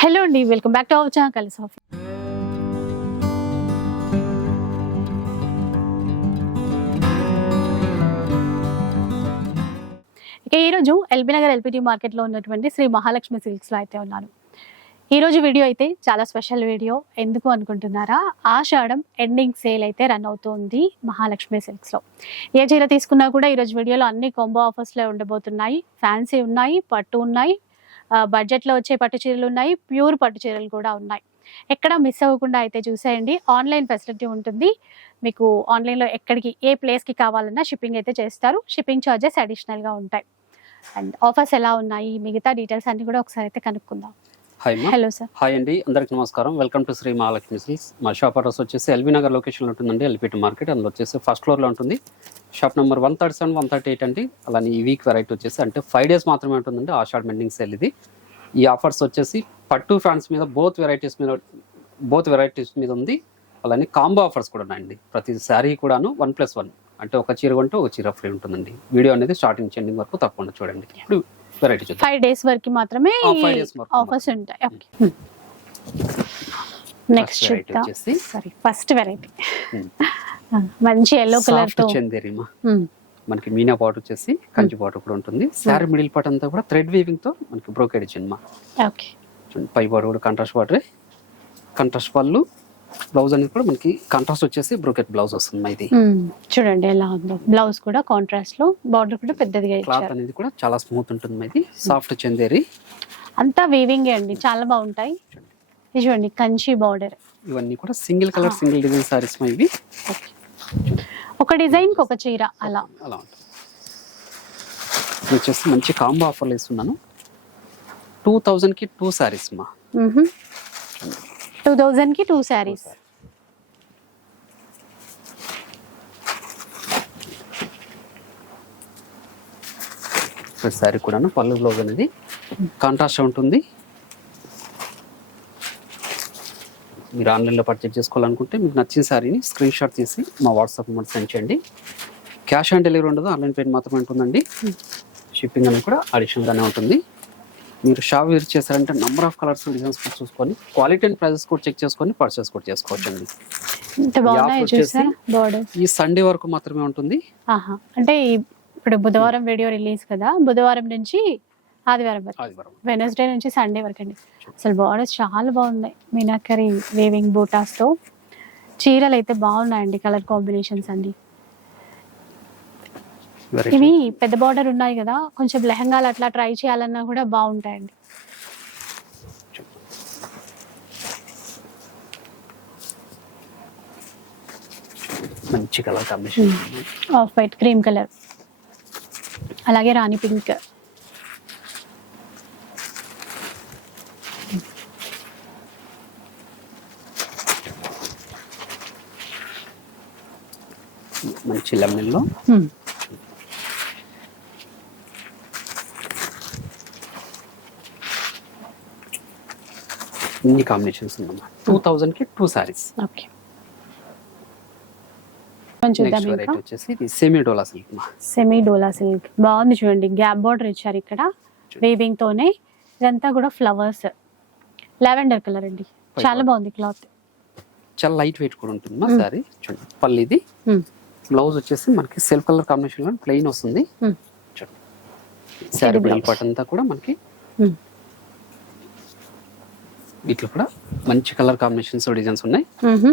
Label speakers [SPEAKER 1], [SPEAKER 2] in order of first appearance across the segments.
[SPEAKER 1] Hello అండి welcome back to our channel కలిసి ఇక ఈరోజు ఎల్బీ నగర్ ఎల్పిటి మార్కెట్లో ఉన్నటువంటి శ్రీ మహాలక్ష్మి సిల్క్స్లో అయితే ఉన్నాను. ఈరోజు వీడియో అయితే చాలా స్పెషల్ వీడియో. ఎందుకు అనుకుంటున్నారా? ఆషాఢం ఎండింగ్ సేల్ అయితే రన్ అవుతుంది మహాలక్ష్మి సిల్క్స్లో ఏ చీర తీసుకున్నా కూడా ఈరోజు వీడియోలో అన్ని కొంబో ఆఫర్స్లో ఉండబోతున్నాయి. ఫ్యాన్సీ ఉన్నాయి పట్టు ఉన్నాయి బడ్జెట్లో వచ్చే పట్టు చీరలు ఉన్నాయి ప్యూర్ పట్టు చీరలు కూడా ఉన్నాయి. ఎక్కడ మిస్ అవ్వకుండా అయితే చూసేయండి. ఆన్లైన్ ఫెసిలిటీ ఉంటుంది. మీకు ఆన్లైన్లో ఎక్కడికి ఏ ప్లేస్కి కావాలన్నా షిప్పింగ్ అయితే చేస్తారు. షిప్పింగ్ ఛార్జెస్ అడిషనల్గా ఉంటాయి. అండ్ ఆఫర్స్ ఎలా ఉన్నాయి మిగతా డీటెయిల్స్ అన్ని కూడా ఒకసారి అయితే కనుక్కుందాం.
[SPEAKER 2] హాయ్
[SPEAKER 1] హలో సార్
[SPEAKER 2] హాయ్ అండి అందరికి నమస్కారం. Welcome to Shri Mahalakshmi Silks మా షాప్ అడ్రస్ వచ్చేసి ఎల్బీ నగర్ లొకేషన్లో ఉంటుందండి. ఎల్పిటి మార్కెట్ అందులో వచ్చేసి ఫస్ట్ ఫ్లోర్లో ఉంటుంది. Shop number one thirty seven one thirty eight అండి. అలానే ఈ వీక్ వెరైటీ వచ్చేసి అంటే ఫైవ్ డేస్ మాత్రమే ఉంటుందండి ఆషాఢ్ మెండింగ్ సేల్ ఇది. ఈ ఆఫర్స్ వచ్చేసి పట్టు ఫ్యాన్స్ మీద బోత్ వెరైటీస్ మీద బోత్ వెరైటీస్ మీద ఉంది. అలానే కాంబో ఆఫర్స్ కూడా ఉన్నాయండి. ప్రతి శారీ కూడాను వన్ ప్లస్ వన్ అంటే ఒక చీర కొంటే ఒక చీర ఫ్రీ ఉంటుందండి. వీడియో అనేది స్టార్టింగ్ ఎండింగ్ వరకు తప్పకుండా చూడండి. ఇప్పుడు వెరైటీ చూద్దాం
[SPEAKER 1] ఫైవ్ డేస్ వరకు మాత్రమే ఆఫర్స్ ఉంటాయి. ఓకే. నెక్స్ట్
[SPEAKER 2] First variety
[SPEAKER 1] చూద్దాం
[SPEAKER 2] వచ్చేసి
[SPEAKER 1] సారీ ఫస్ట్ వెరైటీ
[SPEAKER 2] Hmm.
[SPEAKER 1] మంచి ఎల్లో కలర్తో.
[SPEAKER 2] చందేరిమా.
[SPEAKER 1] Hmm.
[SPEAKER 2] మనకి మీనా పాట్ వచ్చేసి కంచి పాట్ కూడా ఉంటుంది. శారీ మిడిల్ పార్ట్ అంతా కూడా థ్రెడ్ వీవింగ్తో మనకి బ్రోకేడ్ ఇచ్చింది
[SPEAKER 1] ఓకే
[SPEAKER 2] పై పాటు కూడా కంట్రాస్ట్ వాటర్ కంట్రాస్ట్ పళ్ళు బ్లౌజ్ అనేది కూడా మనకి కంట్రాస్ట్ వచ్చేసి బ్రోకెట్ బ్లౌజ్ వస్తుంది ఇది.
[SPEAKER 1] చూడండి ఎలా ఉందో. బ్లౌజ్ కూడా కాంట్రాస్ట్లో బార్డర్ కూడా పెద్దదిగా
[SPEAKER 2] క్లాత్ అనేది కూడా చాలా స్మూత్ ఉంటుంది ఇది సాఫ్ట్ చందేరి.
[SPEAKER 1] అంతా వీవింగ్ అండి. చాలా బాగుంటాయి. ఇది చూడండి కంచి బార్డర్
[SPEAKER 2] ఇవన్నీ కూడా single colour single design saris మా ఇవి.
[SPEAKER 1] ఒక డిజైన్కి ఒక చీర అలా.
[SPEAKER 2] అలా ఉంటుంది. వచ్చేసి మంచి కాంబో ఆఫర్లు ఇస్తున్నాను. టూ థౌజండ్కి టూ సారీస్ మా.
[SPEAKER 1] టూ థౌజండ్కి టూ శారీస్
[SPEAKER 2] శారీ కూడాను పళ్ళు బ్లౌజ్ అనేది కాంట్రాస్ట్ ఉంటుంది. మీరు ఆన్లైన్లో పర్చేజ్ చేసుకోవాలనుకుంటే మీకు నచ్చిన శారీని స్క్రీన్ షాట్ తీసి మా వాట్సాప్ నెంబర్ సెండ్ చేయండి. క్యాష్ ఆన్ డెలివరీ ఉండదు ఆన్లైన్ పేమెంట్ మాత్రమే ఉంటుందండి. షిప్పింగ్ అనేది కూడా అడిషనల్గానే ఉంటుంది. మీరు షాప్ విజిట్ చేశారంటే నంబర్ ఆఫ్ కలర్స్ డిజైన్స్ కూడా చూసుకొని క్వాలిటీ అండ్ ప్రైజెస్ కూడా చెక్ చేసుకొని పర్చేస్ కూడా చేసుకోవచ్చు అండి
[SPEAKER 1] ఇంత బాగున్నాయి
[SPEAKER 2] offer వచ్చేసి-
[SPEAKER 1] చూసారా బార్డర్
[SPEAKER 2] ఈ సండే వరకు మాత్రమే ఉంటుంది.
[SPEAKER 1] అంటే ఇప్పుడు బుధవారం వీడియో రిలీజ్ కదా బుధవారం నుంచి ఆదివారం వరకు. వెనస్డే నుంచి సండే వరకు అండి. అసలు బార్డర్స్ చాలా బాగున్నాయి. మీనాకరి వేవింగ్ బూటాస్తో చీరలు అయితే బాగున్నాయండి కలర్ కాంబినేషన్స్
[SPEAKER 2] వెరైటీ
[SPEAKER 1] ఇవి పెద్ద బార్డర్ ఉన్నాయి కదా కొంచెం లెహంగాలు అట్లా ట్రై చేయాలన్నా కూడా బాగుంటాయండి.
[SPEAKER 2] మంచి colour combination
[SPEAKER 1] off white cream colour అలాగే రాణి పింక్
[SPEAKER 2] మంచి లెమన్లో ఇన్ని కాంబినేషన్స్ ఉందమ్మా టూ థౌజండ్కి టూ సారీస్
[SPEAKER 1] ఓకే చూద్దాం
[SPEAKER 2] నెక్స్ట్
[SPEAKER 1] ఇంకా?
[SPEAKER 2] వెరైటీ వచ్చేసి ఇది semi Dola silk
[SPEAKER 1] semi Dola silk బాగుంది చూడండి. గ్యాప్ బార్డర్ ఇచ్చారు ఇక్కడ. వేవింగ్ తోనే. ఇదంతా కూడా ఫ్లవర్స్ లావెండర్ కలర్ అండి. చాలా బాగుంది క్లాత్
[SPEAKER 2] చాలా లైట్ వెయిట్ కూడా ఉంటుంది మా సారీ చూడండి. పళ్ళు ఇది. బ్లౌజ్ వచ్చేసి మనకి సెల్ఫ్ కలర్ కాంబినేషన్లో ప్లెయిన్ వస్తుంది. చూడండి. శారీ
[SPEAKER 1] ఇది
[SPEAKER 2] బిల్. పార్ట్ అంతా కూడా మనకి వీటిలో కూడా మంచి కలర్ కాంబినేషన్స్ డిజైన్స్ ఉన్నాయి.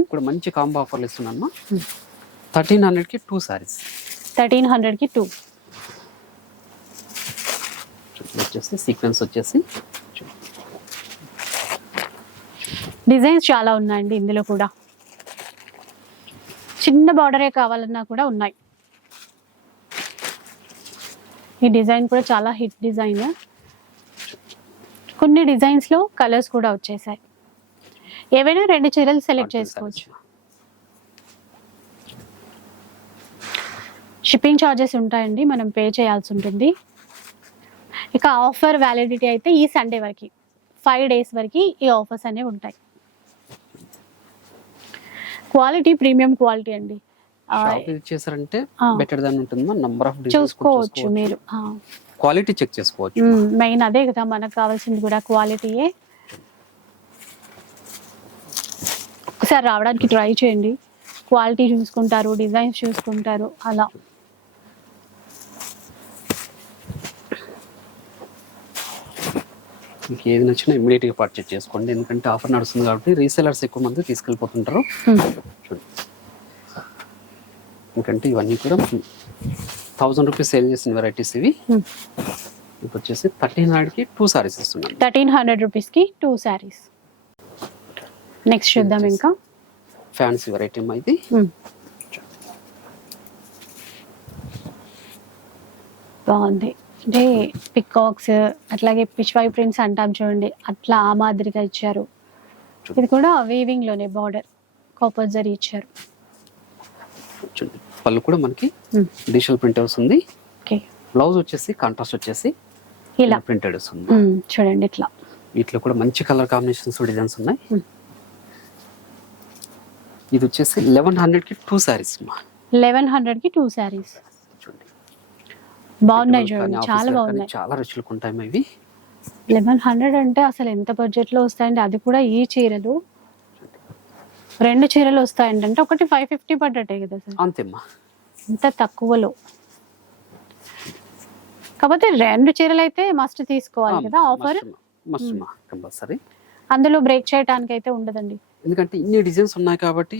[SPEAKER 2] ఇప్పుడు మంచి కాంబో ఆఫర్లు ఇస్తున్నాను థర్టీన్ హండ్రెడ్కి టూ సారీస్
[SPEAKER 1] థర్టీన్ హండ్రెడ్కి టూ
[SPEAKER 2] వచ్చేసి సీక్వెన్స్ వచ్చేసి
[SPEAKER 1] డిజైన్స్ చాలా ఉన్నాయండి ఇందులో కూడా. చిన్న బార్డరే కావాలన్నా కూడా ఉన్నాయి. ఈ డిజైన్ కూడా చాలా హిట్ డిజైన్. కొన్ని డిజైన్స్లో కలర్స్ కూడా వచ్చేసాయి. ఏవైనా రెండు చీరలు సెలెక్ట్ చేసుకోవచ్చు. షిప్పింగ్ ఛార్జెస్ ఉంటాయండి మనం పే చేయాల్సి ఉంటుంది. ఇక ఆఫర్ వ్యాలిడిటీ అయితే ఈ సండే వరకు ఫైవ్ డేస్ వరకు ఈ ఆఫర్స్ అనేవి ఉంటాయి. క్వాలిటీ ప్రీమియం క్వాలిటీ అండి.
[SPEAKER 2] బెటర్ దాన్ ఉంటుంది నంబర్ ఆఫ్
[SPEAKER 1] చూసుకోవచ్చు మీరు
[SPEAKER 2] క్వాలిటీ చెక్ చేసుకోవచ్చు.
[SPEAKER 1] మెయిన్ అదే కదా మనకు కావాల్సింది కూడా క్వాలిటీయే ఒకసారి రావడానికి ట్రై చేయండి. క్వాలిటీ చూసుకుంటారు డిజైన్స్ చూసుకుంటారు అలా.
[SPEAKER 2] మీకు ఏది నచ్చినా ఇమీడియట్గా పర్చేజ్ చేసుకోండి. ఎందుకంటే ఆఫర్ నడుస్తుంది కాబట్టి రీసెలర్స్ ఎక్కువ మంది తీసుకెళ్ళిపోతుంటారు. ఎందుకంటే ఇవన్నీ కూడా థౌజండ్ రూపీస్ సేల్ చేసిన వెరైటీస్ ఇవి.
[SPEAKER 1] Hmm.
[SPEAKER 2] ఇప్పుడు వచ్చేసి థర్టీన్ హండ్రెడ్కి టూ సారీస్ ఇస్తున్నాను
[SPEAKER 1] థర్టీన్ హండ్రెడ్ రూపీస్కి టూ శారీస్ నెక్స్ట్ చూద్దాం ఇంకా.
[SPEAKER 2] ఫ్యాన్సీ వెరైటీ అమ్మా ఇది.
[SPEAKER 1] Hmm. బాగుంది. అంటే పికాక్స్ అట్లాగే పిచ్వై ప్రింట్స్ అంటాం చూడండి. అట్లా ఆ మాదిరిగా ఇచ్చారు. ఇది కూడా వీవింగ్లోనే బార్డర్ కాపర్ జరీ ఇచ్చారు.
[SPEAKER 2] చూడండి. పళ్ళు కూడా మనకి. డిజిటల్ ప్రింట్ వస్తుంది
[SPEAKER 1] ఓకే.
[SPEAKER 2] బ్లౌజ్ వచ్చేసి కాంట్రాస్ట్ వచ్చేసి
[SPEAKER 1] ఇలా.
[SPEAKER 2] ప్రింటెడ్ వస్తుంది.
[SPEAKER 1] ఉమ్, చూడండి ఇట్లా.
[SPEAKER 2] వీటిలో కూడా మంచి కలర్ కాంబినేషన్స్ డిజైన్స్ ఉన్నాయి. ఇది వచ్చేసి లెవెన్ హండ్రెడ్కి టూ సారీస్ అమ్మా.
[SPEAKER 1] లెవెన్ హండ్రెడ్కి టూ శారీస్
[SPEAKER 2] చూడండి.
[SPEAKER 1] బాగున్నాయి చూడండి. చాలా బాగున్నాయి.
[SPEAKER 2] చాలా రుచులకు ఉంటాయి ఇవి.
[SPEAKER 1] లెవెన్ హండ్రెడ్ అంటే అసలు ఎంత బడ్జెట్లో వస్తాయండి అది కూడా ఈ చీరలు. రెండు చీరలు వస్తాయండి అంటే ఒకటి ఫైవ్ ఫిఫ్టీ పడ్డట్టే కదా సార్.
[SPEAKER 2] అంతేమ్మా.
[SPEAKER 1] ఇంత తక్కువలో. కాకపోతే రెండు చీరలు అయితే మస్ట్ తీసుకోవాలి కదా ఆఫర్
[SPEAKER 2] కంపల్సరీ.
[SPEAKER 1] అందులో బ్రేక్ చేయడానికి అయితే ఉండదండి.
[SPEAKER 2] ఎందుకంటే ఇన్ని డిజైన్స్ ఉన్నాయి కాబట్టి.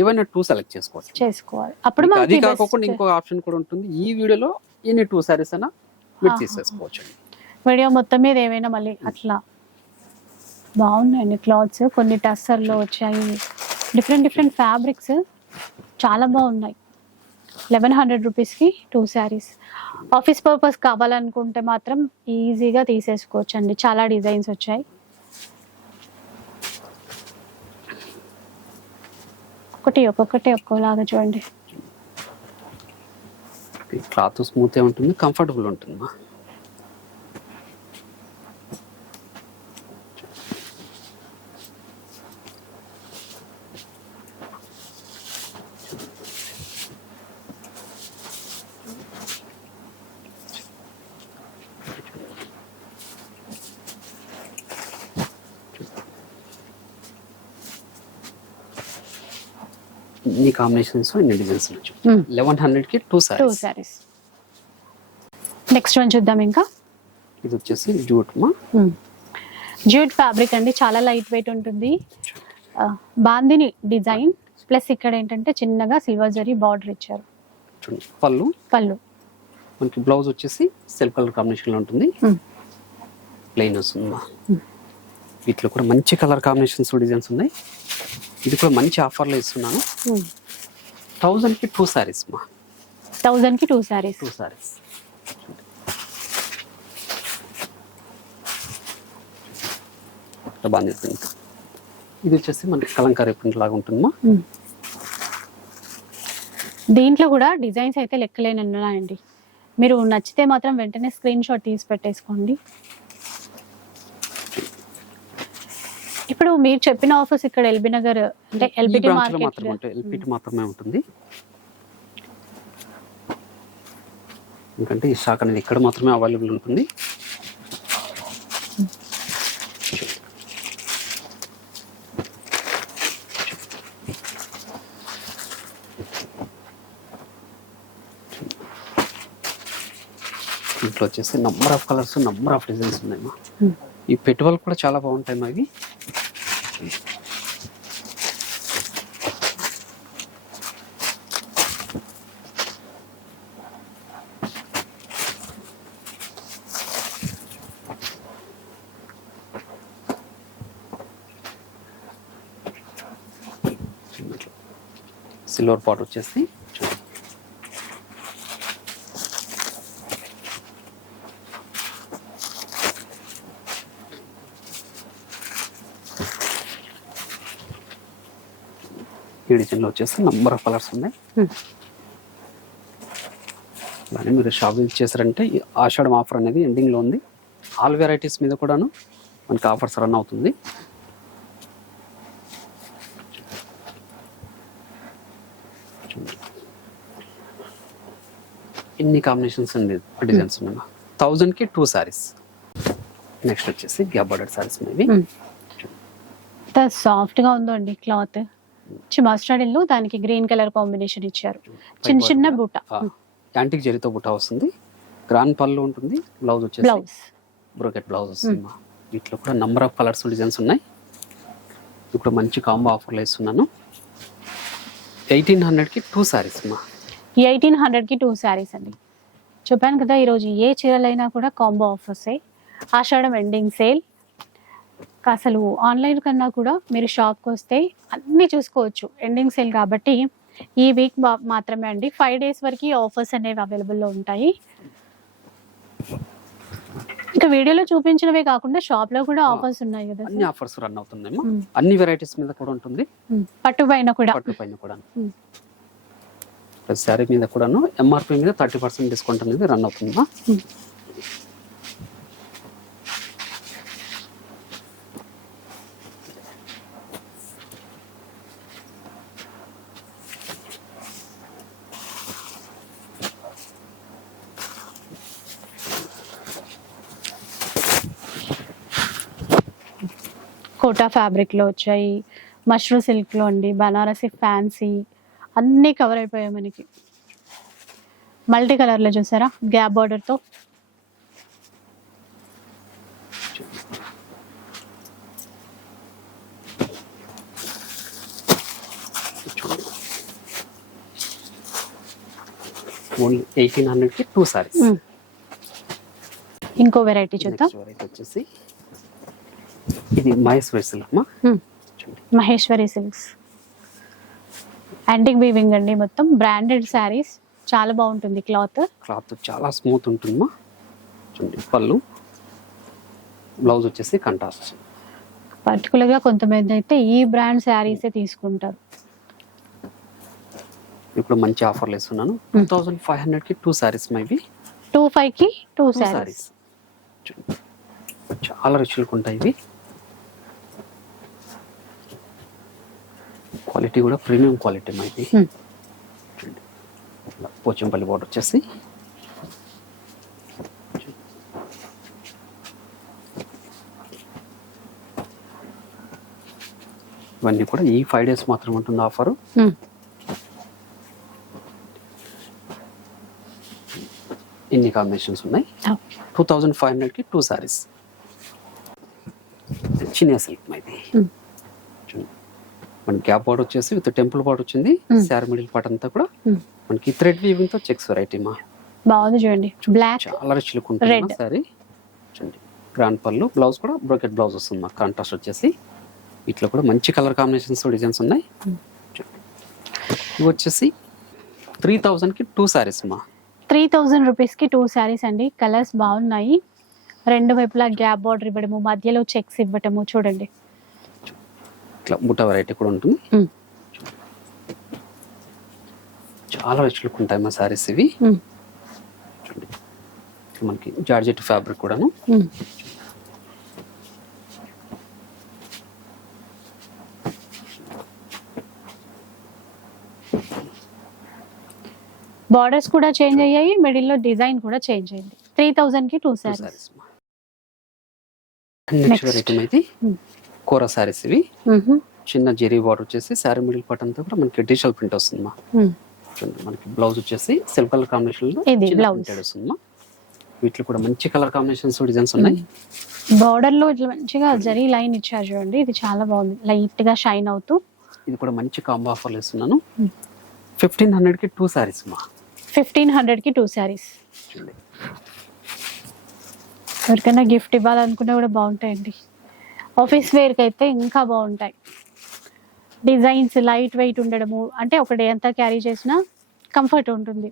[SPEAKER 2] ఏవైనా టూ సెలెక్ట్ చేసుకోవచ్చు.
[SPEAKER 1] చేసుకోవాలి. అప్పుడు
[SPEAKER 2] అది కాకుండా. ఇంకో ఆప్షన్ కూడా ఉంటుంది. ఈ వీడియోలో ఎన్ని టూ సారీస్ అయినా మీరు. తీసేసుకోవచ్చు.
[SPEAKER 1] వీడియో మొత్తం మీద ఏమైనా మళ్ళీ అట్లా బాగున్నాయండి క్లాత్స్ కొన్ని టస్సర్లో వచ్చాయి. డిఫరెంట్ డిఫరెంట్ ఫ్యాబ్రిక్స్ చాలా బాగున్నాయి. లెవెన్ హండ్రెడ్ రూపీస్కి టూ శారీస్ ఆఫీస్ పర్పస్ కావాలనుకుంటే మాత్రం ఈజీగా తీసేసుకోవచ్చు అండి చాలా డిజైన్స్ వచ్చాయి. ఒకటి ఒక్కొక్కటి ఒక్కోలాగా చూడండి.
[SPEAKER 2] క్లాత్ స్మూత్ ఉంటుంది కంఫర్టబుల్ ఉంటుంది? ఇన్ని కాంబినేషన్స్ ఇన్ని డిజైన్స్ ఉన్నాయి లెవెన్ హండ్రెడ్కి two
[SPEAKER 1] two
[SPEAKER 2] saris.
[SPEAKER 1] Next one చూద్దాం ఇంకా.
[SPEAKER 2] ఇది వచ్చేసి జూట్ మా.
[SPEAKER 1] జ్యూట్ ఫ్యాబ్రిక్ అండి చాలా లైట్ వెయిట్ ఉంటుంది. ఆ, బాందిని డిజైన్ ప్లస్ ఇక్కడ ఏంటంటే చిన్నగా సిల్వర్ జరీ బార్డర్ ఇచ్చారు.
[SPEAKER 2] చూడండి పళ్ళు.
[SPEAKER 1] పళ్ళు.
[SPEAKER 2] మనకి బ్లౌజ్ వచ్చేసి సెల్ఫ్ కలర్ కాంబినేషన్లో ఉంటుంది.
[SPEAKER 1] Hmm.
[SPEAKER 2] ప్లెయిన్ వస్తుంది మా. వీటిలో కూడా మంచి కలర్ కాంబినేషన్స్ డిజైన్స్ ఉన్నాయి. ఇది కూడా మంచి ఆఫర్లో ఇస్తున్నాను. థౌజండ్కి టూ సారీస్ మా.
[SPEAKER 1] థౌజండ్కి టూ శారీస్
[SPEAKER 2] టూ సారీస్ ఇది వచ్చేసి మనకి కలంకారీ ప్రింట్ లాగా ఉంటుంది మా.
[SPEAKER 1] దీంట్లో కూడా డిజైన్స్ అయితే లెక్కలేని ఉన్నాయండి మీరు నచ్చితే మాత్రం వెంటనే స్క్రీన్ షాట్ తీసి పెట్టేసుకోండి. మీరు చెప్పిన ఆఫర్స్ ఇక్కడ ఎల్బీ నగర్ అంటే ఎల్బిటి మార్కెట్
[SPEAKER 2] ఎల్పిటి మాత్రమే ఉంటుంది. ఎందుకంటే ఈ స్టాక్ అనేది ఇక్కడ మాత్రమే అవైలబుల్ ఉంటుంది. ఇంట్లో వచ్చేసి number of colours number of designs ఉన్నాయి మా. ఈ పెట్టుబడులు కూడా చాలా బాగుంటాయి మా ఇవి సిల్వర్ పాట్ వచ్చేసి డిజైన్లో వచ్చేసి నంబర్ ఆఫ్ కలర్స్ ఉన్నాయి. అలానే మీరు షాప్ విజిట్ చేశారంటే ఆషాఢం ఆఫర్ అనేది ఎండింగ్లో ఉంది. ఆల్ వెరైటీస్ మీద కూడాను మనకి ఆఫర్స్ రన్ అవుతుంది. ఇన్ని కాంబినేషన్స్ అండి డిజైన్స్ ఉన్నాయి. థౌజండ్కి టూ సారీస్ నెక్స్ట్ వచ్చేసి గ్యాప్ బార్డర్ సారీస్ మేబీ
[SPEAKER 1] ఎంత సాఫ్ట్గా ఉందో అండి క్లాత్ మస్టర్డ్ ఎల్లో దానికి గ్రీన్ కలర్ కాంబినేషన్ ఇచ్చారు. చిన్న చిన్న బూట.
[SPEAKER 2] యాంటిక్ జరీతో బుట్ట వస్తుంది. గ్రాన్ పళ్ళు ఉంటుంది. బ్లౌజ్ వచ్చేసి
[SPEAKER 1] బ్లౌజ్.
[SPEAKER 2] బ్రోకెట్ బ్లౌజ్ వస్తుంది. వీటిలో కూడా నంబర్ ఆఫ్ కలర్స్ డిజైన్స్ ఉన్నాయి. ఇప్పుడు మంచి కాంబో ఆఫర్లో ఇస్తున్నాను ఎయిటీన్ హండ్రెడ్కి టూ సారీస్ మా.
[SPEAKER 1] ఎయిటీన్ హండ్రెడ్కి టూ శారీస్ అండి. చెప్పాను కదా ఈరోజు ఏ చీరలైనా కూడా combo offers Ashadam ending sale. అసలు ఆన్లైన్ కన్నా కూడా మీరు షాప్కి వస్తే అన్నీ చూసుకోవచ్చు. ఎండింగ్ సేల్ కాబట్టి ఈ వీక్ మాత్రమే అండి. ఫైవ్ డేస్ వరకు ఆఫర్స్ అనేవి అవైలబుల్లో ఉంటాయి. ఇంకా వీడియోలో చూపించినవే కాకుండా షాప్లో కూడా ఆఫర్స్ ఉన్నాయి కదా
[SPEAKER 2] అన్ని ఆఫర్స్ రన్ అవుతున్నాయి. అన్ని వెరైటీస్ మీద కూడా ఉంటుంది.
[SPEAKER 1] పట్టు పైన కూడా.
[SPEAKER 2] పట్టు పైన కూడా. శారీ మీద కూడాను ఎంఆర్పి మీద థర్టీ పర్సెంట్ డిస్కౌంట్ అనేది రన్ అవుతుందా
[SPEAKER 1] కోటా ఫ్యాబ్రిక్లో వచ్చాయి మష్రూ సిల్క్లో అండి బనారసి ఫ్యాన్సీ అన్నీ కవర్ అయిపోయాయి మనకి. మల్టీ కలర్లో చూసారా? గ్యాప్ బార్డర్తో
[SPEAKER 2] ఓన్లీ ఎయిటీన్ హండ్రెడ్కి టూ సారీస్
[SPEAKER 1] మ్మ్. ఇంకో వెరైటీ చూద్దాం.
[SPEAKER 2] వెరైటీ వచ్చేసి ఇది Maheshwari silk.
[SPEAKER 1] Maheshwari silks. Antique weaving అండి మొత్తం. బ్రాండెడ్ శారీస్ చాలా బాగుంటుంది క్లాత్.
[SPEAKER 2] క్లాత్ చాలా స్మూత్ ఉంటుందమ్మా చూడండి పళ్ళు. బ్లౌజ్ వచ్చేసి కంటాస్ట్
[SPEAKER 1] పర్టికులర్గా కొంతమంది అయితే ఈ బ్రాండ్ శారీసే తీసుకుంటారు.
[SPEAKER 2] ఇప్పుడు మంచి ఆఫర్లు ఇస్తున్నాను టూ థౌజండ్ ఫైవ్ హండ్రెడ్కి టూ సారీస్ మైవి
[SPEAKER 1] టూ ఫైవ్కి టూ శారీస్
[SPEAKER 2] సారీస్ చాలా రుచులకు ఉంటాయి ఇవి. క్వాలిటీ కూడా ప్రీమియం క్వాలిటీ మైది.
[SPEAKER 1] Hmm.
[SPEAKER 2] పోచంపల్లి బార్డర్ వచ్చేసి. ఇవన్నీ కూడా ఈ ఫైవ్ డేస్ మాత్రం ఉంటుంది ఆఫరు ఇన్ని కాంబినేషన్స్ ఉన్నాయి. టూ థౌజండ్ ఫైవ్ హండ్రెడ్కి టూ సారీస్ చిన్న సిల్క్ మైది. చూడండి. మనకి గ్యాప్ బార్డర్ వచ్చేసి విత్ టెంపుల్ బార్డర్ వచ్చింది. శారీ మిడిల్ పార్ట్ అంతా కూడా. మనకి థ్రెడ్ వీవింగ్తో చెక్స్ వెరైటీ మా.
[SPEAKER 1] బాగుంది చూడండి. బ్లాక్
[SPEAKER 2] చాలా రిచ్ లుక్ ఉంటుంది. సారీ చూడండి. గ్రాండ్ పళ్ళు బ్లౌజ్ కూడా బ్రోకెట్ బ్లౌజ్ వస్తుంది మా. కాంట్రాస్ట్ వచ్చేసి వీటిలో కూడా మంచి కలర్ కాంబినేషన్స్ డిజైన్స్ ఉన్నాయి. ఇవి వచ్చేసి త్రీ థౌజండ్కి టూ సారీస్ మా.
[SPEAKER 1] త్రీ థౌజండ్ రూపీస్కి టూ శారీస్ అండి. కలర్స్ బాగున్నాయి. రెండు వైపులా గ్యాప్ బార్డర్ ఇవ్వడము మధ్యలో చెక్స్ ఇవ్వటము చూడండి.
[SPEAKER 2] ఇట్లా బుట్ట వెరైటీ కూడా ఉంటుంది. చాలా రిచ్ లుక్ ఉంటాయి మా సారీస్ ఇవి. మనకి జార్జెట్ ఫ్యాబ్రిక్ కూడాను.
[SPEAKER 1] బార్డర్స్ కూడా చేంజ్ అయ్యాయి మిడిల్లో డిజైన్ కూడా చేంజ్ అయింది. త్రీ థౌజండ్కి two saris
[SPEAKER 2] saris next. Variety అయితే. కూర సారీస్ ఇవి. చిన్న జెరీ బార్డర్ వచ్చేసి శారీ మిడిల్ పార్ట్ అంతా కూడా మనకి డిజిటల్ ప్రింట్ వస్తుందమ్మా చూడండి మనకి బ్లౌజ్ వచ్చేసి సిల్క్ కలర్ కాంబినేషన్లో వస్తుందమ్మా వీటిలో కూడా మంచి కలర్ కాంబినేషన్స్ డిజైన్స్ ఉన్నాయి.
[SPEAKER 1] బార్డర్లో ఇట్లా మంచిగా జరీ లైన్ ఇచ్చారు చూడండి ఇది చాలా బాగుంది. లైట్గా షైన్ అవుతూ.
[SPEAKER 2] ఇది కూడా మంచి కాంబో ఆఫర్లు ఇస్తున్నాను. ఫిఫ్టీన్ హండ్రెడ్కి టూ సారీస్ మా.
[SPEAKER 1] ఫిఫ్టీన్ హండ్రెడ్కి టూ శారీస్
[SPEAKER 2] చూడండి.
[SPEAKER 1] ఎవరికైనా గిఫ్ట్ ఇవ్వాలనుకున్నా కూడా బాగుంటాయండి. ఆఫీస్ వేర్కి అయితే ఇంకా బాగుంటాయి. డిజైన్స్ లైట్ వెయిట్ ఉండడము అంటే ఒక డే అంతా క్యారీ చేసినా కంఫర్ట్ ఉంటుంది.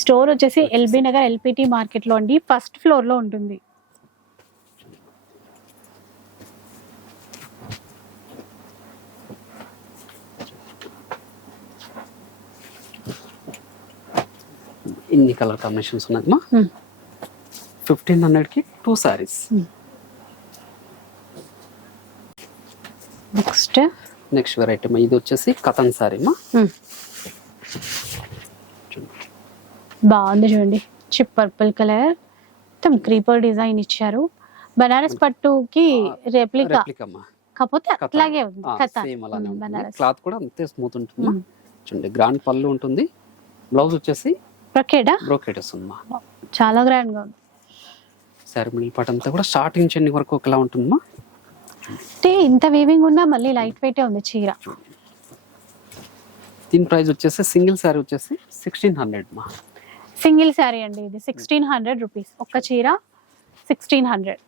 [SPEAKER 1] స్టోర్ వచ్చేసి ఎల్బీ నగర్ ఎల్పిటి మార్కెట్లో అండి. ఫస్ట్ ఫ్లోర్లో ఉంటుంది.
[SPEAKER 2] ఇన్ని కలర్ కాంబినేషన్స్ ఉన్నదమ్మా. ఫిఫ్టీన్ హండ్రెడ్కి two saris.
[SPEAKER 1] Next.
[SPEAKER 2] Next variety ఇది వచ్చేసి కథన్ సారీ మా
[SPEAKER 1] బాగుంది చూడండి. Chip purple colour. మొత్తం క్రీపర్ డిజైన్ ఇచ్చారు. బనారస్ పట్టుకి రెప్లికా.
[SPEAKER 2] అమ్మా
[SPEAKER 1] కాకపోతే అట్లాగే ఉంది.
[SPEAKER 2] క్లాత్ కూడా అంతే స్మూత్ ఉంటుంది. చూడండి గ్రాండ్ పళ్ళు ఉంటుంది. బ్లౌజ్ వచ్చేసి
[SPEAKER 1] బ్రొకేడా
[SPEAKER 2] బ్రోకెట్ వస్తుందమ్మా
[SPEAKER 1] చాలా గ్రాండ్గా ఉంది.
[SPEAKER 2] శారీ పార్ట్ అంతా కూడా స్టార్టింగ్ చెన్ని వరకు ఒకలా ఉంటుందమ్మా.
[SPEAKER 1] అంటే ఇంత వీవింగ్ ఉన్నా మళ్ళీ లైట్ వెయిట్ ఉంది చీర.
[SPEAKER 2] దీని ప్రైస్ వచ్చేసి సింగిల్ శారీ వచ్చేసి సిక్స్టీన్ హండ్రెడ్ మా.
[SPEAKER 1] సింగిల్ శారీ అండి ఇది. సిక్స్టీన్ హండ్రెడ్ రూపీస్ ఒక్క చీర సిక్స్టీన్ హండ్రెడ్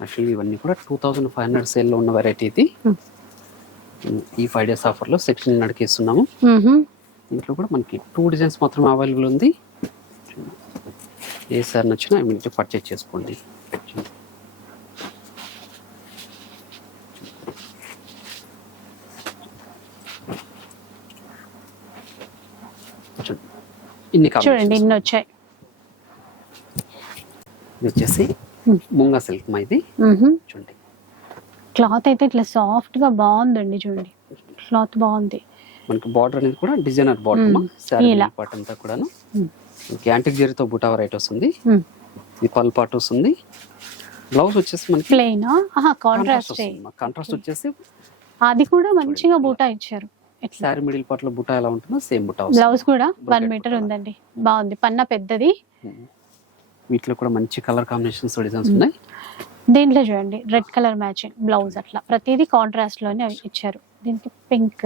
[SPEAKER 2] యాక్చువల్లీ ఇవన్నీ కూడా టూ థౌజండ్ ఫైవ్ హండ్రెడ్ సేల్లో ఉన్న వెరైటీ ఇది.
[SPEAKER 1] Hmm.
[SPEAKER 2] ఈ ఫైవ్ డేస్ ఆఫర్లో సిక్స్టీన్ హండ్రెడ్కి ఇస్తున్నాము. దీంట్లో కూడా మనకి టూ డిజైన్స్ మాత్రమే అవైలబుల్ ఉంది. ఏ సార్ నచ్చినా ఇమీడియట్ పర్చేజ్ చేసుకోండి. చూడండి. ఇన్ని
[SPEAKER 1] వచ్చాయి.
[SPEAKER 2] ఇది వచ్చేసి. ముంగా సిల్క్ మా ఇది. చూడండి.
[SPEAKER 1] క్లాత్ అయితే ఇట్లా సాఫ్ట్గా బాగుందండి చూడండి. క్లాత్ బాగుంది.
[SPEAKER 2] మనకి బార్డర్ అనేది కూడా designer border
[SPEAKER 1] Hmm.
[SPEAKER 2] Sari. Part అంతా కూడాను. మనకి యాంటిక్ జరీతో బుటా వెరైటీ వస్తుంది. ఇది పల్ పార్ట్ వస్తుంది. బ్లౌజ్ వచ్చేసి మనకి
[SPEAKER 1] ప్లెయిన్? కాంట్రాస్ట్
[SPEAKER 2] కాంట్రాస్ట్ వచ్చేసి
[SPEAKER 1] అది కూడా మంచిగా బూటా ఇచ్చారు.
[SPEAKER 2] శారీ మిడిల్ పార్ట్లో బుటా ఎలా ఉంటుందో సేమ్ బుటా
[SPEAKER 1] బ్లౌజ్ కూడా వన్ మీటర్. ఉందండి. బాగుంది. పన్న పెద్దది.
[SPEAKER 2] వీటిలో కూడా మంచి కలర్ కాంబినేషన్స్ డిజైన్స్ ఉన్నాయి.
[SPEAKER 1] దీంట్లో చూడండి. రెడ్ కలర్ మ్యాచింగ్ బ్లౌజ్ అట్లా. ప్రతిదీ కాంట్రాస్ట్లోనే ఇచ్చారు. దీనికి పింక్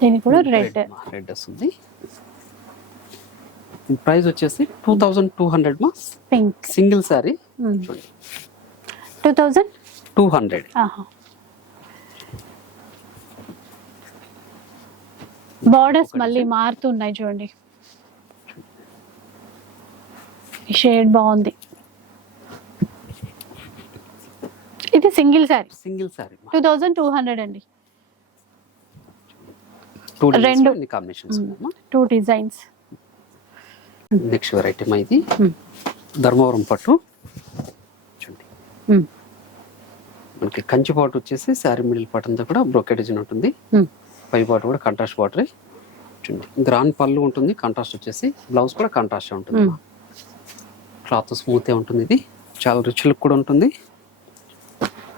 [SPEAKER 1] దీనికి కూడా రెడ్
[SPEAKER 2] రెడ్ వస్తుంది. ప్రైస్ వచ్చేసి టూ థౌజండ్ టూ హండ్రెడ్ మా.
[SPEAKER 1] పింక్
[SPEAKER 2] సింగిల్ చూడండి.
[SPEAKER 1] Two thousand?
[SPEAKER 2] Two hundred.
[SPEAKER 1] Borders మళ్ళీ మారుతున్నాయి చూడండి. షేడ్ బాగుంది. ఇది single sari
[SPEAKER 2] single sari
[SPEAKER 1] two thousand two hundred అండి.
[SPEAKER 2] టూ
[SPEAKER 1] రెండు.
[SPEAKER 2] Combinations
[SPEAKER 1] two designs
[SPEAKER 2] next variety మా ఇది. ధర్మవరం పట్టు. చూడండి. మనకి కంచి పాటు వచ్చేసి శారీ మిడిల్ పార్ట్ అంతా కూడా బ్రోకెట్ డిజైన్ ఉంటుంది. పై పాటు కూడా కంట్రాస్ట్ బార్డర్. చూడండి. గ్రాండ్ పళ్ళు ఉంటుంది కంట్రాస్ట్ వచ్చేసి బ్లౌజ్ కూడా కాంట్రాస్ట్ ఉంటుంది.
[SPEAKER 1] Hmm.
[SPEAKER 2] క్లాత్ స్మూత్ ఉంటుంది ఇది. చాలా రిచ్ లుక్ కూడా ఉంటుంది.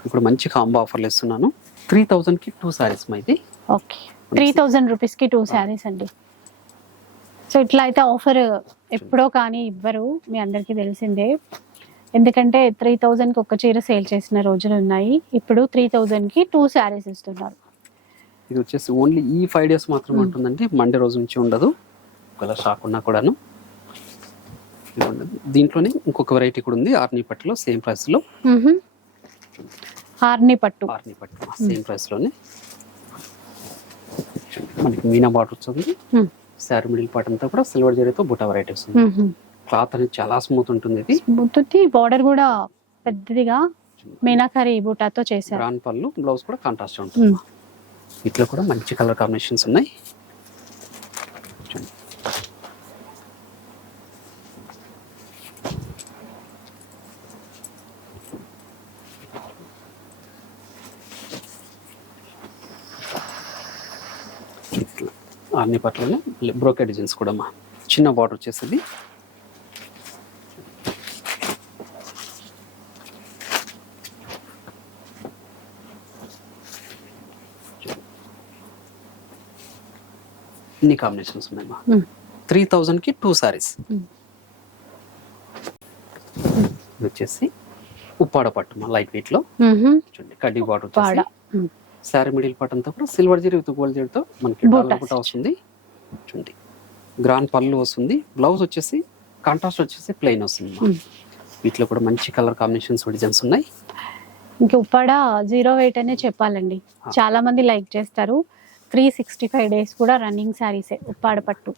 [SPEAKER 2] ఇప్పుడు మంచి కాంబో ఆఫర్లు ఇస్తున్నాను. త్రీ కి టూ శారీస్ మా ఇది.
[SPEAKER 1] ఓకే త్రీ థౌజండ్ రూపీస్కి టూ శారీస్ అండి. సో ఇట్లా అయితే ఆఫర్ ఎప్పుడో కానీ ఇవ్వరు మీ అందరికీ తెలిసిందే. ఎందుకంటే త్రీ థౌజండ్కి ఒక చీర సేల్ చేసిన రోజులు ఉన్నాయి. ఇప్పుడు త్రీ థౌజండ్కి టూ శారీస్ ఇస్తున్నారు.
[SPEAKER 2] ఇది వచ్చేసి ఓన్లీ ఈ ఫైవ్ డేస్ మాత్రమే. ఉంటుందండి. మండే రోజు నుంచి ఉండదు. ఒకవేళ షాక్ ఉన్నా కూడాను. దీంట్లోనే ఇంకొక వెరైటీ కూడా ఉంది. ఆర్నీ పట్టులో సేమ్ ప్రైస్లో.
[SPEAKER 1] ఆర్ని పట్టు.
[SPEAKER 2] ఆర్నీ పట్టు సేమ్ ప్రైస్లోనే. మనకి మీనా బాటర్ వస్తుంది.
[SPEAKER 1] Hmm.
[SPEAKER 2] శారీ మిడిల్ పార్ట్ అంతా కూడా సిల్వర్ జరీతో బుటా వెరైటీ వస్తుంది. క్లాత్ అనేది చాలా స్మూత్ ఉంటుంది ఇది.
[SPEAKER 1] ముత్తుతి బార్డర్ కూడా పెద్దదిగా మీనాకరి బూటాతో చేశారు.
[SPEAKER 2] గ్రాన్ పళ్ళు బ్లౌజ్ కూడా కాంట్రాస్ట్ ఉంటుంది.
[SPEAKER 1] Hmm.
[SPEAKER 2] వీటిలో కూడా మంచి కలర్ కాంబినేషన్స్ ఉన్నాయి. అన్ని పట్లనే బ్రోకెట్ డిజైన్స్ కూడా మా చిన్న బార్డర్ వచ్చేసింది. ఇన్ని కాంబినేషన్స్ ఉన్నాయి మా.
[SPEAKER 1] Hmm.
[SPEAKER 2] త్రీ కి టూ సారీస్. వచ్చేసి ఉప్పాడ పట్టు మా లైట్ వెయిట్లో
[SPEAKER 1] మ్మ్.
[SPEAKER 2] చూడండి కడ్డీ బార్డర్ వచ్చేసి. శారీ మిడిల్ పార్ట్ అంతా కూడా సిల్వర్ జరీ విత్ గోల్డ్ జరీతో మనకి బుట్ట వస్తుంది. చూడండి. గ్రాండ్ పళ్ళు వస్తుంది. బ్లౌజ్ వచ్చేసి కాంట్రాస్ట్ వచ్చేసి ప్లెయిన్ వస్తుంది. వీటిలో కూడా మంచి కలర్ కాంబినేషన్స్ డిజైన్స్ ఉన్నాయి.
[SPEAKER 1] ఇంక ఉప్పాడ జీరో వెయిట్ అనే చెప్పాలండి. చాలా మంది లైక్ చేస్తారు. త్రీ సిక్స్టీ ఫైవ్ డేస్ కూడా రన్నింగ్ శారీసే ఉప్పాడ పట్టు.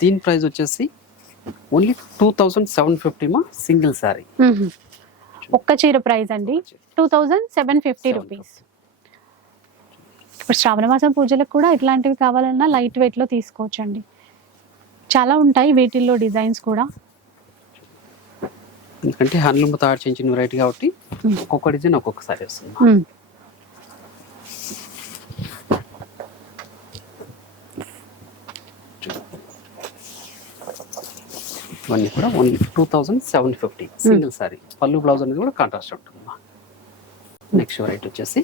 [SPEAKER 2] దీని ప్రైస్ వచ్చేసి only two thousand seven fifty మా సింగిల్ శారీ.
[SPEAKER 1] ఒక్క చీర ప్రైస్ అండి. Two thousand seven fifty rupees. ఇప్పుడు శ్రావణ మాసం పూజలకు కూడా ఇట్లాంటివి కావాలన్నా లైట్ వెయిట్లో తీసుకోవచ్చండి. చాలా ఉంటాయి వీటిల్లో డిజైన్స్ కూడా.
[SPEAKER 2] ఎందుకంటే హ్యాండ్లూమ్ తయారు చేయించిన వెరైటీ కాబట్టి. ఒక్కొక్క డిజైన్ ఒక్కొక్క సారీ వస్తుంది. ఇవన్నీ కూడా only two thousand seven fifty single sari పళ్ళు బ్లౌజ్ అనేది కూడా కాంట్రాస్ట్ ఉంటుంది. నెక్స్ట్ వెరైటీ వచ్చేసి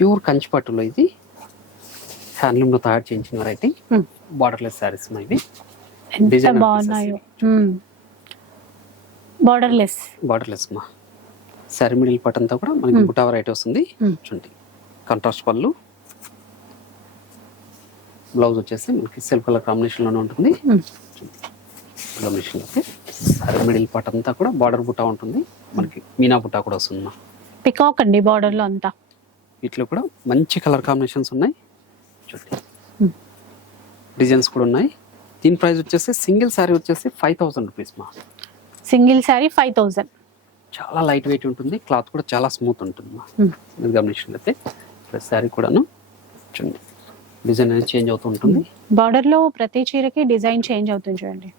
[SPEAKER 2] ప్యూర్ కంచిపట్టులో ఇది. హ్యాండ్లూమ్లో తయారు చేయించిన వెరైటీ.
[SPEAKER 1] Hmm.
[SPEAKER 2] బార్డర్లెస్ శారీస్ ఇవి.
[SPEAKER 1] బాగున్నాయో. బార్డర్లెస్
[SPEAKER 2] బార్డర్లెస్ మా. శారీ మిడిల్ పట్ అంతా కూడా మనకి బుటా వెరైటీ వస్తుంది.
[SPEAKER 1] Hmm.
[SPEAKER 2] చూడండి. కాంట్రాస్ట్ పళ్ళు. బ్లౌజ్ వచ్చేసి మనకి సెల్ఫ్ కలర్ కాంబినేషన్లోనే ఉంటుంది. కాంబినేషన్ శారీ మిడిల్ పట్ అంతా కూడా బార్డర్ బుటా ఉంటుంది. మనకి మీనా బుటా కూడా వస్తుంది మా.
[SPEAKER 1] పికాక్ అండి బార్డర్లో అంతా.
[SPEAKER 2] వీటిలో కూడా మంచి కలర్ కాంబినేషన్స్ ఉన్నాయి. చూడండి. డిజైన్స్ కూడా ఉన్నాయి. దీని ప్రైస్ వచ్చేసి సింగిల్ శారీ వచ్చేసి ఫైవ్ థౌసండ్ రూపీస్ మా.
[SPEAKER 1] సింగిల్ శారీ ఫైవ్ థౌజండ్
[SPEAKER 2] చాలా లైట్ వెయిట్ ఉంటుంది. క్లాత్ కూడా చాలా స్మూత్ ఉంటుంది మా. మీరు గమనించినట్లయితే ప్లస్ శారీ కూడాను చూడండి. డిజైన్ అనేది చేంజ్ అవుతూ ఉంటుంది.
[SPEAKER 1] బార్డర్లో ప్రతి చీరకి డిజైన్ చేంజ్ అవుతుంది చూడండి.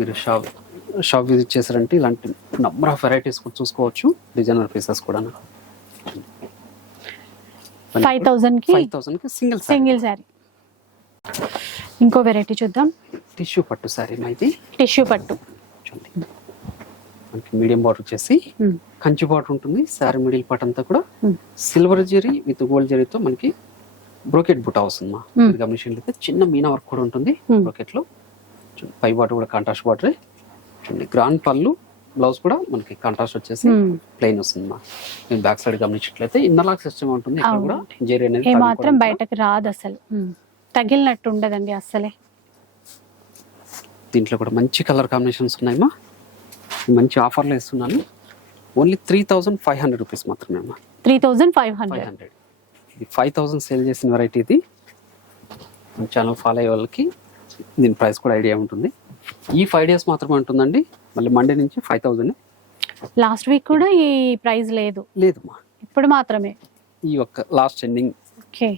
[SPEAKER 2] మీరు షాప్ షాప్ విజిట్ చేశారంటే ఇలాంటి నంబర్ ఆఫ్ వెరైటీస్ కూడా చూసుకోవచ్చు. డిజైనర్ పీసెస్ కూడా.
[SPEAKER 1] ఫైవ్ థౌజండ్కి
[SPEAKER 2] ఫైవ్ థౌసండ్కి సింగిల్
[SPEAKER 1] సింగిల్ శారీ ఇంకో వెరైటీ చూద్దాం.
[SPEAKER 2] టిష్యూ పట్టు శారీ ఇది
[SPEAKER 1] టిష్యూ పట్టు.
[SPEAKER 2] చూడండి. మనకి మీడియం బాటర్ వచ్చేసి
[SPEAKER 1] Hmm.
[SPEAKER 2] కంచి బాటర్ ఉంటుంది. శారీ మిడిల్ పార్ట్ అంతా కూడా
[SPEAKER 1] Hmm.
[SPEAKER 2] Silver zari with gold జరీతో మనకి బ్రోకెట్ బుటా వస్తుంది మా.
[SPEAKER 1] Hmm.
[SPEAKER 2] గమనించినట్లయితే చిన్న మీనా వర్క్ కూడా ఉంటుంది
[SPEAKER 1] Hmm.
[SPEAKER 2] బ్రోకెట్లో. చూడండి, పై బాటర్ కూడా కాంట్రాస్ట్ బాటర్ చూడండి గ్రాండ్ పళ్ళు బ్లౌజ్ కూడా మనకి కాంట్రాస్ట్ వచ్చేసి
[SPEAKER 1] Hmm.
[SPEAKER 2] ప్లెయిన్ వస్తుంది మా. నేను బ్యాక్ సైడ్ గమనించినట్లయితే ఇన్నర్ లాక్ సిస్టమ్ ఉంటుంది ఇక్కడ కూడా జరీ అనేది
[SPEAKER 1] మాత్రం బయటకు రాదు అసలు. ఉమ్. తగిలినట్టు ఉండదండి అస్సలే.
[SPEAKER 2] దీంట్లో కూడా మంచి కలర్ కాంబినేషన్స్ ఉన్నాయమ్మా మంచి ఆఫర్లు ఇస్తున్నాను. Only three thousand five hundred rupees మాత్రమే అమ్మా
[SPEAKER 1] త్రీ థౌజండ్ ఫైవ్ హండ్రెడ్
[SPEAKER 2] ఇది ఫైవ్ థౌజండ్ సేల్ చేసిన వెరైటీ ఇది. ఛానల్ ఫాలో అయ్యే వాళ్ళకి దీని ప్రైస్ కూడా ఐడియా ఉంటుంది. ఈ ఫైవ్ డేస్ మాత్రమే ఉంటుందండి. మళ్ళీ మండే నుంచి ఫైవ్ థౌజండ్
[SPEAKER 1] లాస్ట్ వీక్ కూడా ఈ ప్రైస్ లేదు.
[SPEAKER 2] లేదమ్మా.
[SPEAKER 1] ఇప్పుడు మాత్రమే.
[SPEAKER 2] ఈ ఒక్క last ending
[SPEAKER 1] okay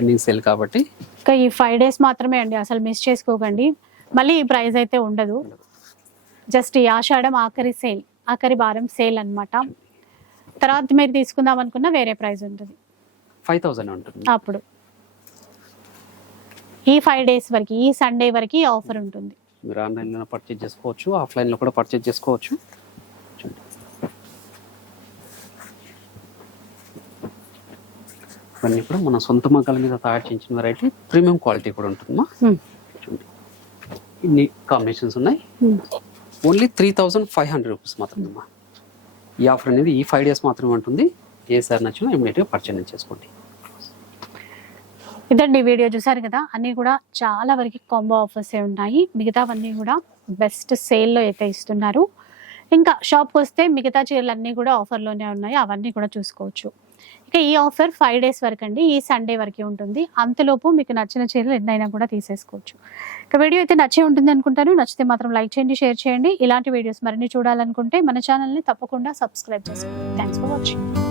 [SPEAKER 2] ending sale కాబట్టి.
[SPEAKER 1] ఇంకా ఈ ఫైవ్ డేస్ మాత్రమే అండి. అసలు మిస్ చేసుకోకండి. మళ్ళీ ఈ ప్రైస్ అయితే ఉండదు. జస్ట్ ఈ ఆషాఢం ఆఖరి సేల్ ఆఖరి వారం సేల్ అన్నమాట. తర్వాత మీరు తీసుకుందాం అనుకున్న వేరే ప్రైస్ ఉంటుంది.
[SPEAKER 2] ఫైవ్ థౌజండ్ ఉంటుంది
[SPEAKER 1] అప్పుడు. ఈ ఫైవ్ డేస్ వరకు ఈ సండే వరకు ఈ ఆఫర్ ఉంటుంది.
[SPEAKER 2] మీరు ఆన్లైన్లో పర్చేజ్ చేసుకోవచ్చు ఆఫ్లైన్లో కూడా పర్చేజ్ చేసుకోవచ్చు. ఇవన్నీ కూడా మన సొంత మగ్గాల మీద తయారు చేయించిన వెరైటీ ప్రీమియం క్వాలిటీ కూడా ఉంటుందమ్మా.
[SPEAKER 1] Hmm.
[SPEAKER 2] చూడండి. ఇన్ని కాంబినేషన్స్ ఉన్నాయి. Only three thousand five hundred rupees మాత్రమేమ్మా. ఈ ఆఫర్ అనేది ఈ ఫైవ్ డేస్ మాత్రమే ఉంటుంది. ఏ సార్ నచ్చినా ఇమీడియట్గా పర్చేజ్ చేసుకోండి.
[SPEAKER 1] ఇదండి వీడియో చూసారు కదా? అన్నీ కూడా చాలా వరకు కాంబో ఆఫర్స్ ఉన్నాయి. మిగతావన్నీ కూడా బెస్ట్ సేల్లో అయితే ఇస్తున్నారు. ఇంకా షాప్కి వస్తే మిగతా చీరలు అన్నీ కూడా ఆఫర్లోనే ఉన్నాయి. అవన్నీ కూడా చూసుకోవచ్చు. ఇక ఈ ఆఫర్ ఫైవ్ డేస్ వరకు అండి. ఈ సండే వరకే ఉంటుంది. అంతలోపు మీకు నచ్చిన చీరలు ఎన్నైనా కూడా తీసేసుకోవచ్చు. ఇక వీడియో అయితే నచ్చే ఉంటుంది అనుకుంటాను. నచ్చితే మాత్రం లైక్ చేయండి షేర్ చేయండి. ఇలాంటి వీడియోస్ మరిన్ని చూడాలనుకుంటే మన ఛానల్ని తప్పకుండా సబ్స్క్రైబ్ చేసుకోండి. Thanks for watching